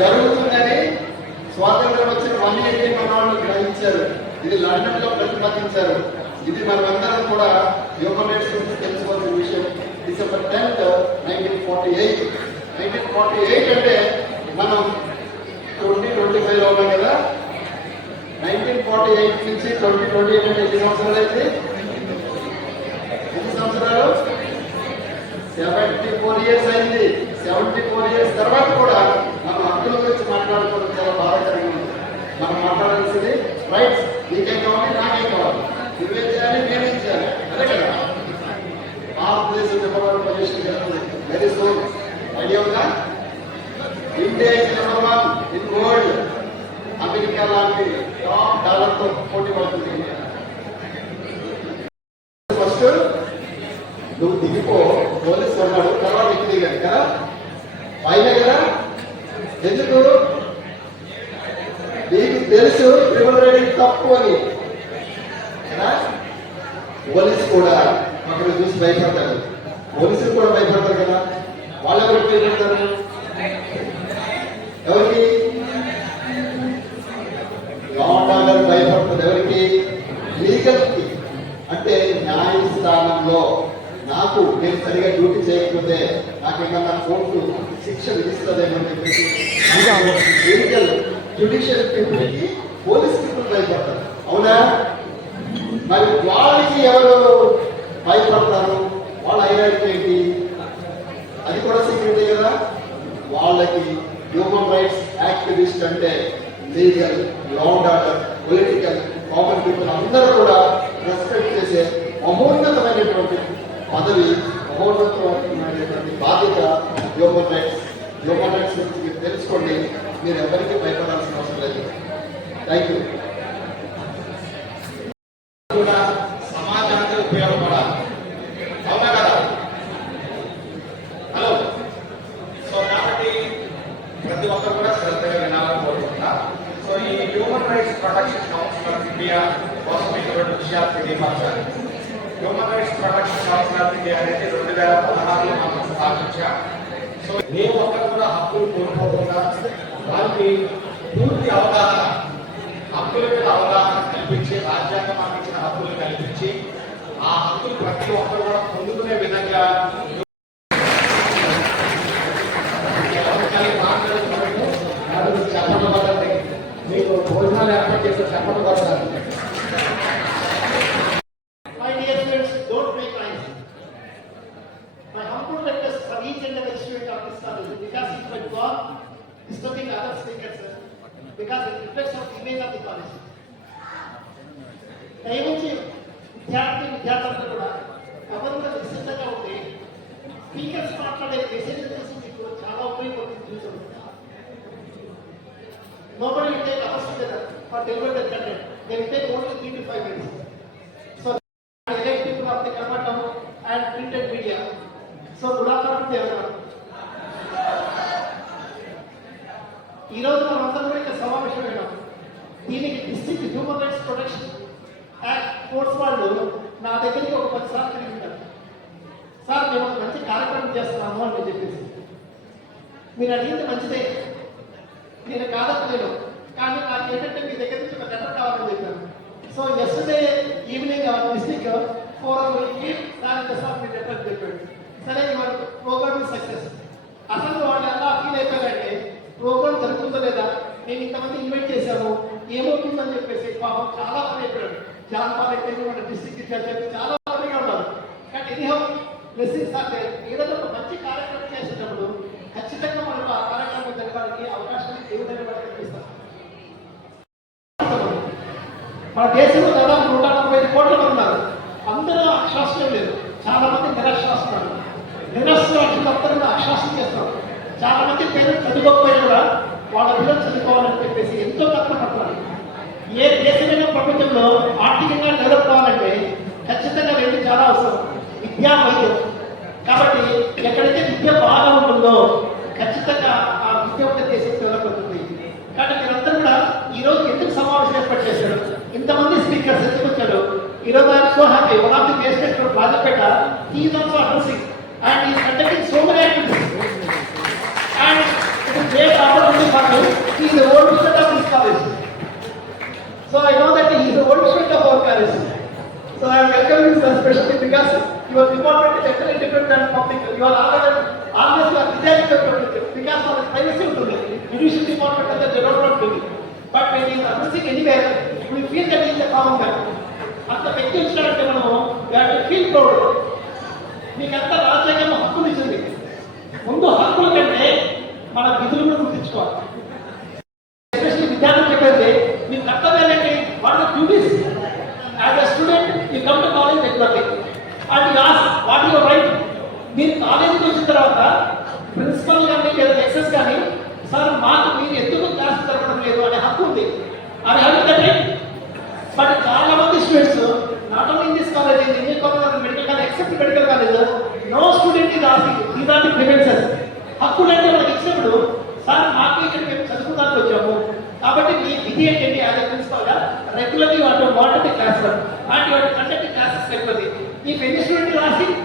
జరుగుతుందని స్వాతంత్రం వచ్చిన 1 year మన వాళ్ళు గ్రహించారు. ఇది లండన్ లో ప్రతిపాదించారు. ఇది మనమందరం కూడా హ్యూమన్ రైట్స్ గురించి తెలుసుకోవాల్సిన విషయం. December 10th, 1948. 1948 అంటే మనం 2025 లో ఉన్నాం కదా. 1948 నుంచి 2028 అంటే ఎన్ని సంవత్సరాలు అయితే? ఎన్ని సంవత్సరాలు? 74 years అయింది. 74 years తర్వాత కూడా మనం హక్కుల గురించి మాట్లాడుకోవడం చాలా బాధాకరంగా ఉంది. మనం మాట్లాడాల్సింది రైట్స్. నీకేం కావాలి, నాకేం కావాలి, నువ్వేం చేయాలి, నేనేం చేయాలి, అదే కదా. భారతదేశం number 1 position very soon idea ఉందా? India is number 1 in world. America లాంటి టాప్ డాలర్తో పోటీ పడుతుంది. ఫస్ట్ నువ్వు దిగిపో, పోలీసు ఉన్నాడు, తర్వాత ఎక్కి దిగాడు కదా, పైన కదా. ఎందుకు? నీకు తెలుసు ట్రిపుల్ రైడింగ్ తప్పు అని కదా. పోలీసు కూడా అక్కడ చూసి భయపడతారు, పోలీసులు కూడా భయపడతారు కదా. వాళ్ళు ఎవరికి భయపడతారు? ఎవరికి? లా భయపడుతుంది. ఎవరికి? లీగల్కి. అంటే న్యాయస్థానంలో నాకు నేను సరిగా డ్యూటీ చేయకపోతే నాకేమన్నా కోర్టు శిక్ష విధిస్తుందేమని చెప్పేసి లీగల్ జ్యుడిషియల్ పీపుల్కి పోలీస్ పీపుల్ భయపడతారు. అవునా? మరి వాళ్ళకి ఎవరు భయపడతారు? వాళ్ళ ఐడెంటిటీ ఏంటి? అది కూడా సీక్రెట్ కదా. వాళ్ళకి హ్యూమన్ రైట్స్ యాక్టివిస్ట్ అంటే legal, law and order, political, common people అందరూ కూడా రెస్పెక్ట్ చేసే మహోన్నతమైనటువంటి పదవి, మహోన్నతమైనటువంటి బాధ్యత హ్యూమన్ రైట్స్. హ్యూమన్ రైట్స్ గురించి మీరు తెలుసుకోండి. మీరు ఎవరికి భయపడాల్సిన అవసరం లేదు. Thank you. కూడా సమాజానికి ఉపయోగపడాలి. అవునా కదా? హలో. సో కాబట్టి ప్రతి ఒక్కరు కూడా శ్రద్ధగా వినాలని కోరుకుంటా. సో ఈ human rights protection council of India కోసం ఇటువంటి విషయాలు తెలియపరచాలి. Human rights protection council of India అనేది 2016లో మనం స్థాపించాం. సో ఏ ఒక్కరు కూడా హక్కులు కోల్పోకుండా వారికి పూర్తి అవగాహన, హక్కుల మీద అవగాహన కల్పించి, రాజ్యాంగం మాకు ఇచ్చిన హక్కులు కల్పించి ఆ హక్కులు ప్రతి ఒక్కరు కూడా పొందుకునే విధంగా చెప్పడం పడాలి. మీకు భోజనాలు ఏర్పాటు చేస్తే చెప్పడం పడాలి. My dear friends, don't make lines. My humble request for each and every student of this college, because if I go on disturbing other speakers, because it reflects on the image of the college. దయవుంచి విద్యార్థులందరూ కూడా ఎవరు కూడా నిశ్చితంగా ఉండి speakers మాట్లాడే message చేసి మీకు చాలా ఉపయోగపడుతుంది. చూసాం. Nobody will take hours together for deliver the content. They will take only 3 to 5 minutes. So, I elect people of the Karnataka and printed media. So, good afternoon to everyone. ఈ రోజు మనందరం కూడా ఇక్కడ సమావేశమైనాం. దీనికి district human rights protection act force వాళ్ళు నా దగ్గరికి ఒక 10 సార్లు తిరిగి ఉంటారు. సార్ మేము ఒక మంచి కార్యక్రమం చేస్తున్నాము అని చెప్పేసి. మీరు అడిగింది మంచిదే, నేను కాదట్లేదు. కానీ నాకు ఏంటంటే మీ దగ్గర నుంచి ఒక లెటర్ కావాలని చెప్పాను. సో ఎస్టర్డే ఈవినింగ్ డిస్ట్రిక్ట్ ఫోరంకి దాని సార్ మీ లెటర్ చెప్పాడు. సరే మన ప్రోగ్రామ్ సక్సెస్. అసలు వాళ్ళు ఎలా ఫీల్ అయిపోయారంటే ప్రోగ్రామ్ జరుగుతుందో లేదా, నేను ఇంతమంది ఇన్వైట్ చేశాను, ఏమవుతుందని చెప్పేసి పాపం చాలా మంది అయిపోయాడు. జాన్పాల్ అయితే మన డిస్ట్రిక్ట్ జడ్జి చాలా మందిగా ఉన్నారు. కానీ ఎనీహౌ బ్లెస్సింగ్స్ అంటే ఏదైనా ఒక మంచి కార్యక్రమం చేసేటప్పుడు ఖచ్చితంగా మనకు ఆ కార్యక్రమం జరగడానికి అవకాశాన్ని దేవుడని కూడా కల్పిస్తాం. మన దేశంలో దాదాపు 145 కోట్ల మంది ఉన్నారు. అందరూ అక్షరాస్యం లేదు, చాలా మంది నిరక్షరాస్తున్నారు. నిరక్షరాస్తులందరూ అక్షరాస్యం చేస్తారు. చాలా మంది పేరెంట్స్ చదువుకోకపోయినా కూడా వాళ్ళ పిల్లలు చదువుకోవాలని చెప్పేసి ఎంతో కష్టపడతారు. ఏ దేశమైన ప్రపంచంలో ఆర్థికంగా డెవలప్ కావాలంటే ఖచ్చితంగా 2 చాలా అవసరం, విద్యా, వైద్యం. కాబట్టి ఎక్కడైతే విద్య బాగా ఉంటుందో ఖచ్చితంగా ఆ విద్య ఒక దేశం డెవలప్ అవుతుంది. కానీ మీరందరూ కూడా ఈరోజు ఎందుకు సమావేశం ఏర్పాటు చేశారు, ఇంతమంది స్పీకర్స్ ఎందుకు వచ్చాడు? ఈరోజు I'm so happy. One of the best from Rajapeta, he is also addressing and is conducting so many activities. And it is great opportunity for totally different than public. You are always you are designing the public because of privacy ఉంటుంది. Judicial department and they don't want to do. But when he is addressing anywhere, we feel that he is a common man. అంత వ్యక్తి ఇచ్చినట్టే మనము feel proud. మీకంతా రాజ్యాంగం హక్కులు ఇచ్చింది. ముందు హక్కుల కంటే మన విధులు కూడా గుర్తించుకోవాలి. ఎస్పెషల్లీ విద్యార్థులు చెప్పేది మీ కర్తవ్యాలు ఏంటి? What are duties? As a student you come to college regularly and you ask what your right. మీరు కాలేజీకి వచ్చిన తర్వాత ప్రిన్సిపల్ కానీ లేదా లెక్చరర్స్ కానీ సార్ మాకు మీరు ఎందుకు క్లాస్ జరగడం లేదు అనే హక్కు ఉంది. అది హక్కు. బట్ చాలా మంది students not only in this college, in Indian college, medical college, except medical college, no student is asking these are the preferences. హక్కులు అంటే మనకి ఇచ్చినప్పుడు సార్ మాకు ఇక్కడ మేము చదువుకోవడానికి వచ్చాము కాబట్టి మీ విధి ఏంటండి యాజ్ ఎ ప్రిన్సిపల్గా regularly what the class and what conduct classes regularly. ఈ any student is asking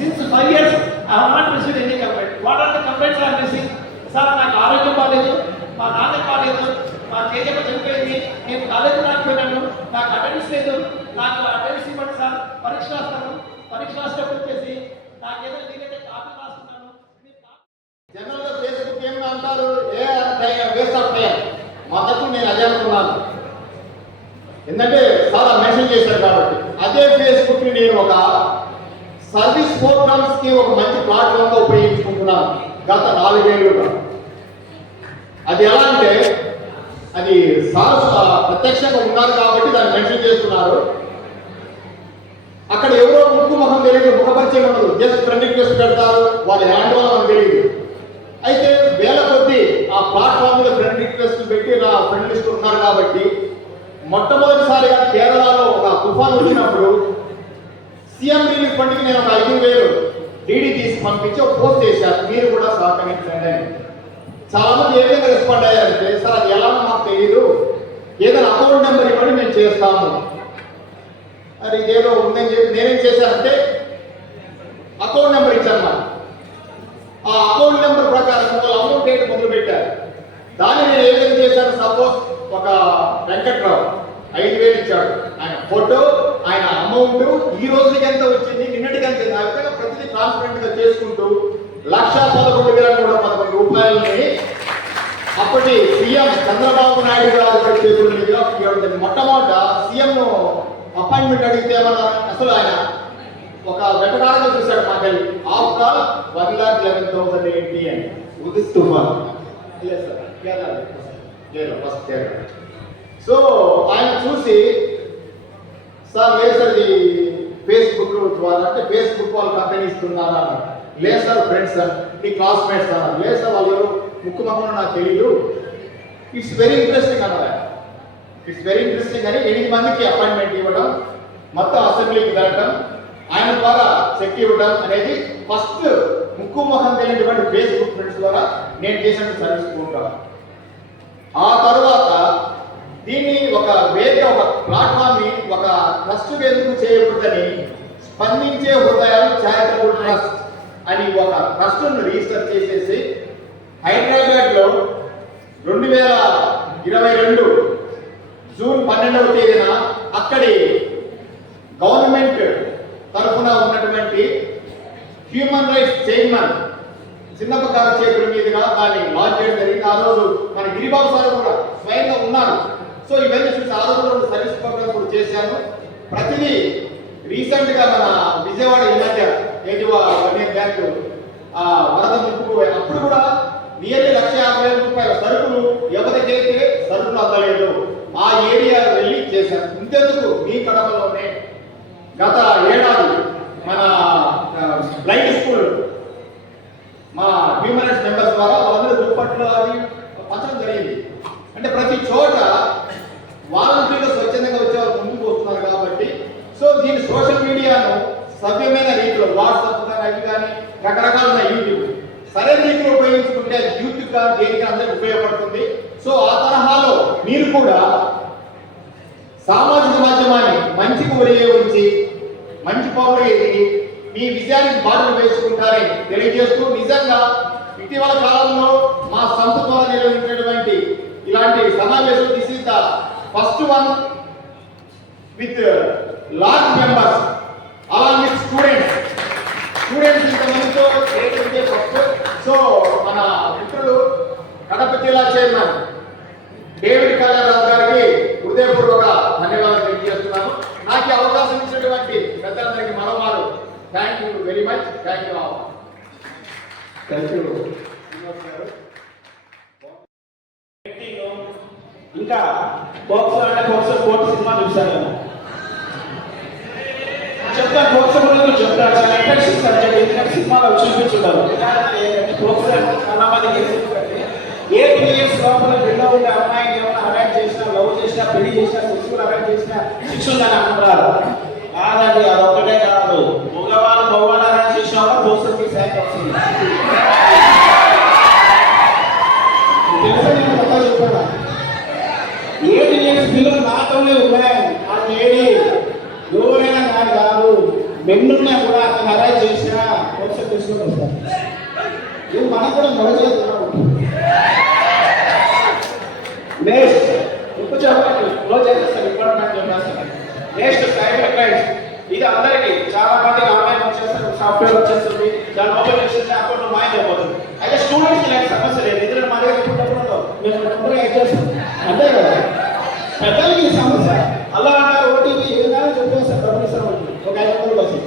since 5 years I have not received any complaint. What are the complaints I am receiving? Sir నాకు ఆరోగ్యం బాగాలేదు, మా నాన్న కాలేదు, మా తేజమ్మ చనిపోయింది, నేను కాలేజీ రాకపోయినాను, నాకు అటెండెన్స్ లేదు, నాకు అటెండెన్స్ ఇవ్వండి సార్, పరీక్ష రాస్తాను, పరీక్ష రాసేటప్పుడు వచ్చేసి నాకు ఏదో నేనైతే కాపీ రాస్తున్నాను. జనరల్గా ఫేస్బుక్ ఏమన్నా అంటారు, వేస్ట్ ఆఫ్ టైం. మొదటి నేను అదే అనుకున్నాను, ఎందుకంటే చాలా మెన్షన్ చేశారు కాబట్టి. అదే ఫేస్బుక్ని నేను ఒక సర్వీస్ ప్రోగ్రామ్స్కి ఒక మంచి ప్లాట్ఫామ్గా ఉపయోగించుకుంటున్నాను గత 4 ఏళ్ళుగా. అది ఎలా అంటే అది సార్ ప్రత్యక్షంగా ఉన్నారు కాబట్టి దాన్ని మెన్షన్ చేస్తున్నారు. అక్కడ ఎవరో ముఖం తెలియదు, ముఖపరిచయం ఉండదు, జస్ట్ ఫ్రెండ్ రిక్వెస్ట్ పెడతారు, వాళ్ళు హ్యాండ్ ఓవర్ మనకు తెలియదు. అయితే వేల కొద్దీ ఆ ప్లాట్ఫామ్ మీద ఫ్రెండ్ రిక్వెస్ట్ పెట్టి నా ఫ్రెండ్ లిస్ట్ ఉన్నారు కాబట్టి మొట్టమొదటిసారిగా కేరళలో ఒక తుఫాన్ వచ్చినప్పుడు సీఎం రిలీఫ్ ఫండ్కి నేను ఒక 5,000 డీడీ తీసి పంపించి ఒక పోస్ట్ చేశాను, మీరు కూడా సహకరించండి అని. చాలా మంది ఏ విధంగా రెస్పాండ్ అయ్యారంటే, సార్ అది ఎలా మాకు తెలియదు, ఏదైనా అకౌంట్ నెంబర్ ఇవ్వండి మేము చేస్తాము. అది ఏదో ఉందని చెప్పి నేనేం చేశానంటే అకౌంట్ నెంబర్ ఇచ్చాను. ఆ అకౌంట్ నెంబర్ ప్రకారం వాళ్ళు అమౌంట్ డేట్ మొదలు పెట్టారు. దాన్ని నేను ఏ విధంగా చేశాను, సపోజ్ ఒక వెంకట్రావు 5,000 ఇచ్చాడు, ఆయన ఫోటో, ఆయన అమౌంట్, ఈ రోజుకి ఎంత వచ్చింది, నిన్నటికి ఎంత, ఆ విధంగా ప్రతిదీ ట్రాన్స్పరెంట్ గా చేసుకుంటూ 1,11,111 రూపాయలని అప్పటి సీఎం చంద్రబాబు నాయుడు గారు చేతుల మీదుగా మొట్టమొదట సీఎం అపాయింట్మెంట్ అడిగితే ఏమన్నారు, అసలు ఆయన ఒక వెటకారంగా చూశాడు మాకెళ్ళి, ఆఫ్టర్ 1,11,000 ఏంటి అని ఉదిస్తున్నాను. సో ఆయన చూసి, సార్ లేదు సార్ ఇది ఫేస్బుక్ ద్వారా, అంటే ఫేస్బుక్ వాళ్ళు కంపెనీ ఇస్తున్నారా, లేదు సార్ ఫ్రెండ్స్ సార్, మీ క్లాస్మేట్స్ అన్నారు, లేదు సార్ వాళ్ళు ఎవరు ముక్కు మొహం నాకు తెలియదు. ఇట్స్ వెరీ ఇంట్రెస్టింగ్ అన్నారు. ఇట్స్ వెరీ ఇంట్రెస్టింగ్ అని 8 మందికి అపాయింట్మెంట్ ఇవ్వడం, మొత్తం అసెంబ్లీకి వెళ్ళటం, ఆయన ద్వారా చెక్ ఇవ్వడం అనేది ఫస్ట్ ముక్కు మొహం తెలియనటువంటి ఫేస్బుక్ ఫ్రెండ్స్ ద్వారా నేను చేసిన సర్వీస్ ప్రోగ్రామ్. ఆ తర్వాత దీన్ని ఒక వేరే ఒక ప్లాట్ఫామ్ ని ఒక ట్రస్ట్ ఎందుకు చేయకూడదని స్పందించే హృదయాలు చారిటబుల్ ట్రస్ట్ అని ఒక ట్రస్ట్ రిజిస్టర్ చేసేసి హైదరాబాద్ లో 2022 జూన్ 12వ తేదీన అక్కడి గవర్నమెంట్ తరఫున ఉన్నటువంటి హ్యూమన్ రైట్స్ చైర్మన్ చిన్నప్ప గారి చేతుల మీదుగా దాన్ని లాంచ్ చేయడం జరిగింది. ఆ రోజు మన గిరిబాబు సార్ కూడా స్వయంగా ఉన్నారు. సో ఇవన్నీ చూసి ఆ రోజు సర్వీస్ ప్రోగ్రామ్ కూడా చేశాను. ప్రతిదీ రీసెంట్ గా మన విజయవాడ ఈ మధ్య 1 year బ్యాక్ వరద ముప్పు అప్పుడు కూడా నియర్లీ 1,50,000 రూపాయల సరుకులు ఎవరికైతే సరుకులు అందలేదు ఆ ఏరియా వెళ్ళి చేశాను. ఇంతెందుకు మీ కడపలోనే గత ఏడాది మన బ్లైండ్ స్కూల్ మా హ్యూమన్ రైట్స్ మెంబర్స్ ద్వారా వాళ్ళందరూ దుప్పట్లు అవి పంచడం జరిగింది. అంటే ప్రతి చోట వాలంటీర్లు స్వచ్ఛందంగా వచ్చేవారు ముందుకు వస్తున్నారు కాబట్టి, సో దీని సోషల్ మీడియాను సభ్యమైన రీతిలో వాట్సాప్ కానీ అవి కానీ రకరకాల యూట్యూబ్ సరైన రీతిలో ఉపయోగించుకుంటే అది యూత్ కానీ దేనికి అందరికి ఉపయోగపడుతుంది. సో ఆ తరహాలో మీరు కూడా సామాజిక మాధ్యమాన్ని మంచికి ఒరిగే ఉంచి మంచి పౌరులు ఎదిగి మీ విజయానికి బాటలు వేసుకుంటారని తెలియజేస్తూ, నిజంగా ఇటీవల కాలంలో మా సంస్థ ద్వారా నిర్వహించినటువంటి ఇలాంటి సమావేశం this is the first one with large members along with students. Students ఇంతమందితో చేయగలిగే గొప్ప. సో మన మిత్రులు కడప జిల్లా చైర్మన్ డేవిడ్ కళ్యాణరావు గారికి హృదయపూర్వక ధన్యవాదాలు తెలియజేస్తున్నాను. నాకు ఈ అవకాశం ఇచ్చినటువంటి పెద్దలందరికీ మరోమారు thank you very much. Thank you all. Thank you. ఇంకా బాక్స్ అంటే బాక్స్ కోర్టు సినిమా చూశాను. చెప్తాను బాక్స్ గురించి చెప్తాను. చాలా ఇంట్రెస్టింగ్ సబ్జెక్ట్. ఎందుకంటే సినిమాలో చూపించుంటారు. బాక్స్ చాలా మందికి ఏ 2 years లోపల బిడ్డ ఉండే అమ్మాయిని ఏమైనా అరెస్ట్ చేసినా, లవ్ చేసినా, పెళ్లి చేసినా, సెక్సువల్ అరెస్ట్ చేసినా శిక్ష ఉందని అంటున్నారు. కాదండి, అదొక్కటే కాదు. మగవాళ్ళు అరెస్ట్ చేసినా కూడా పోస్టర్కి శాఖ వస్తుంది. తెలుసా నేను కొత్త చెప్పాను. 8 years పిల్లలు నాట్ ఓన్లీ ఉమెన్ ఆ లేడీ ఎవరైనా కానీ కాదు, మెన్నున్నా కూడా అతను అరెస్ట్ చేసినా పోస్టర్ తీసుకొని వస్తారు. ఇది మనకు కూడా మొదలు నెక్స్ట్ ఇప్పుడు చెప్పండి క్లోజ్ చేసేస్తారు. ఇంపార్టెంట్ చెప్పేస్తారు. Next cyber crimes. ఇది అందరికీ చాలా మందికి ఆన్లైన్ వచ్చేస్తారు, సాఫ్ట్వేర్ వచ్చేస్తుంది, దాని ఓపెన్ చేస్తే అకౌంట్ మాయమైపోతుంది. అయితే స్టూడెంట్స్ ఇలాంటి సమస్య లేదు. ఎందుకంటే మా దగ్గర ఇప్పుడు మేము తొందరగా ఇచ్చేస్తాం అంతే కదా. పెద్దలకి ఈ సమస్య అలా అంటారు. ఓటీపీ ఏదైనా చెప్పేస్తారు డబ్బులు ఇస్తాం ఒక 500 కోసం.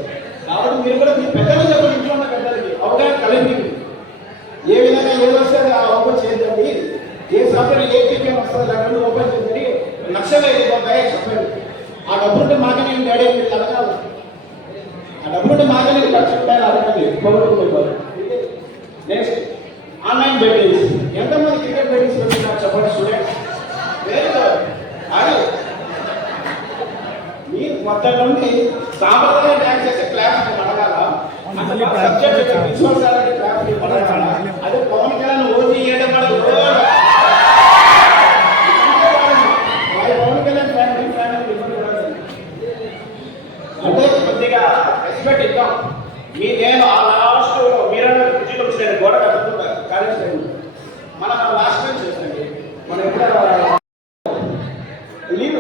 కాబట్టి మీరు కూడా మీ పెద్దలు చెప్పండి. ఇంట్లో ఉన్న పెద్దలకి అవగాహన కలిపి ఏ విధంగా ఏది వస్తే ఆ ఓపెన్ చేయండి. ఏ సాఫ్ట్వేర్ ఏ టీపీఎం వస్తుంది దాన్ని ఓపెన్ చేయండి. లక్షలు అయిపోతాయి చెప్పండి. ఆ డబ్బులుంటే మాకనే డాడీ మీరు అడగాలి. ఆ డబ్బులుంటే మాకనే ఖర్చు ఉంటాయని అడగండి. పోగొట్టుకోవాలి. Next online bettings. ఎంతమంది క్రికెట్ బెట్టింగ్స్ వెళ్తున్నారు చెప్పండి స్టూడెంట్స్. Very good. అది మీరు మొత్తం నుండి సాంప్రదాయ డ్యాన్స్ చేసే క్లాస్ అడగాల. సబ్జెక్ట్ విజువల్స్ అనేది క్లాస్ అడగాల. అదే పవన్ కళ్యాణ్ ఓజీ ఏదో పడదు. పవన్ కళ్యాణ్ అంటే కొద్దిగా రెస్పెక్ట్ ఇద్దాం. నేను ఆ లాస్ట్ మీరన్నా కుర్చీలో వచ్చిన గోడ కట్టుకుంటా కాలేజ్ మన లాస్ట్ టైం చేసండి. మనం ఎప్పుడు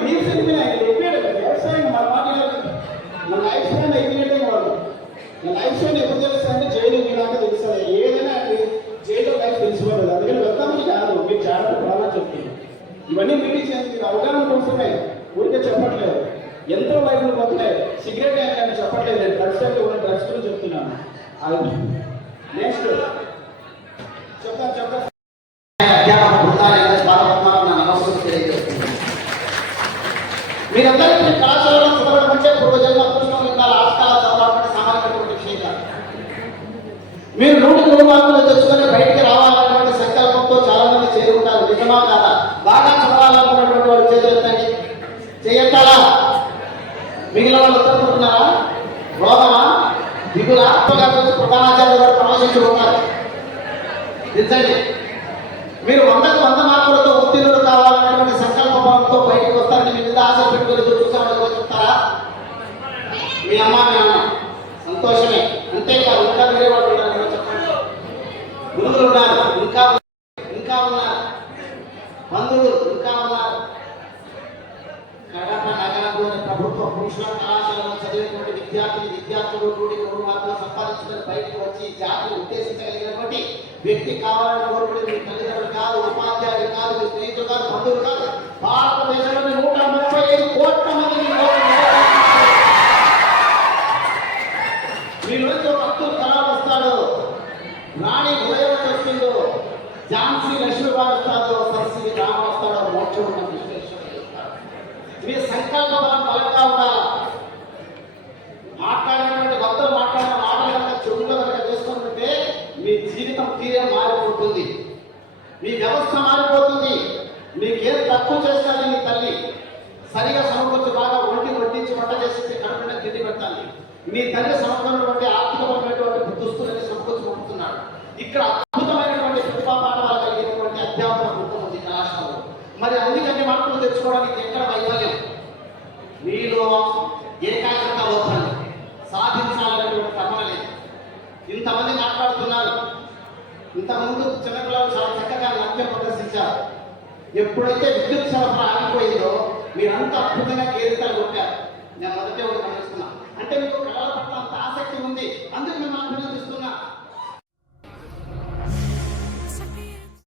లీవ్స్ వ్యవసాయం మన పార్టీలో మన లైఫ్ స్టైల్ అయిపోయినట్టే కాదు. నా లైఫ్ స్టైల్ ఎప్పుడు తెలుస్తా అంటే జైలు మీలాగా తెలుస్తుంది. ఏదైనా అండి జైల్లో లైఫ్ తెలిసిపోతుంది. అందుకని వెళ్తామని కాదు, మీరు జాగ్రత్త పడాలని చెప్తున్నాను. ఇవన్నీ మీటింగ్స్ మీరు అవగాహన కోసమే ఊరికే చెప్పట్లేదు. ఎంతో వైపులు పోతున్నాయి. సిగరెట్ అని చెప్పట్లేదు. నేను డ్రగ్స్ అంటే ఉన్న డ్రగ్స్ గురించి చెప్తున్నాను. అది నెక్స్ట్ చెప్తాను. మీరందరికీ కళాశాలలో చదవడం అంటే పూర్వజన్మ అదృష్టం ఉండాలి. ఆస్కాల చదవడం సామాన్యమైనటువంటి విషయం కాదు. మీరు 100 మార్కులు తెచ్చుకొని బయటికి రావాలన్నటువంటి సంకల్పంతో చాలా మంది చేరుకుంటారు. నిజమా కాదా? బాగా చదవాలనుకున్నటువంటి వాడు చేతులెత్తండి. చేయట్టాలా? మిగిలిన వాళ్ళు ఉత్తరకుంటున్నారా? రోగమా, దిగులా? ప్రధానాచార్యులు గారు ప్రవేశించుకుంటారు. దించండి. మీరు 100కు 100 మార్కులతో ఉత్తీర్ణులు కావాలన్నటువంటి సంకల్పంతో బయటకు వస్తారని మీ మీద ఆశ పెట్టుకుని చూసామని చెప్తారా? మీ అమ్మ మీ అమ్మ సంతోషమే. అంతేకాదు ఇంకా వేరే వాళ్ళు ఉన్నారు. చెప్పండి. గురువులు ఉన్నారు, ఇంకా ఉన్నారు, బంధువులు ఇంకా ఉన్నారు. కడప నగరంలోని ప్రభుత్వ పురుషుల కళాశాలలో చదివేటువంటి విద్యార్థులు 100 మార్కులు సంపాదించుకొని బయటకు వచ్చి జాతిని ఉద్దేశించగలిగినటువంటి వ్యక్తి కావాలని కోరుకునే మీ తల్లిదండ్రులు కాదు, ఉపాధ్యాయులు కాదు, మీ స్నేహితులు కాదు, బంధువులు కాదు. భారతదేశంలోని 135 కోట్ల మంది మీలోంచి ఒక అబ్దుల్ కలాం వస్తాడు, రాణి ఉదయవతి వస్తుందో, ఝాన్సీ లక్ష్మీబాయి వస్తాడో, సరస్వతి రామ వస్తాడో, మోక్షం ఉన్న విశ్వేశ్వరుడు వస్తాడు. మీ సంకల్ప బలం బలంగా ఉండాలి. మాట్లాడినటువంటి భక్తులు మాట్లాడిన మాటలు కనుక చెవుల్లో కనుక చేసుకుంటుంటే మీ జీవితం తీరే మారిపోతుంది. మీ వ్యవస్థ మారిపోతుంది. మీకేం తక్కువ చేస్తుంది మీ తల్లి సరిగా సమకూర్చి బాగా వడ్డించి వంట చేసి కడుపున తిండి పెట్టాలి. మీ తల్లి సమకూరినటువంటి ఆర్థికమైనటువంటి దుస్తులని సమకూర్చి పంపుతున్నాడు. ఇక్కడ అద్భుతమైనటువంటి ప్రతిభా పాఠాలు కలిగినటువంటి అధ్యాపక బృందం ఉంది కళాశాలలో. మరి అందుకని మార్కులు తెచ్చుకోవడానికి ఎక్కడ వైఫల్యం? మీలో ఏకాగ్రత లోపం, సాధించాలనేటువంటి తపన లేదు. ఇంతమంది మాట్లాడుతున్నారు. ఇంతకుముందు చిన్నపిల్లలు చాలా చక్కగా నృత్యం ప్రదర్శించారు. ఎప్పుడైతే విద్యుత్ సరఫరా ఆగిపోయిందో మీరంతా అద్భుతంగా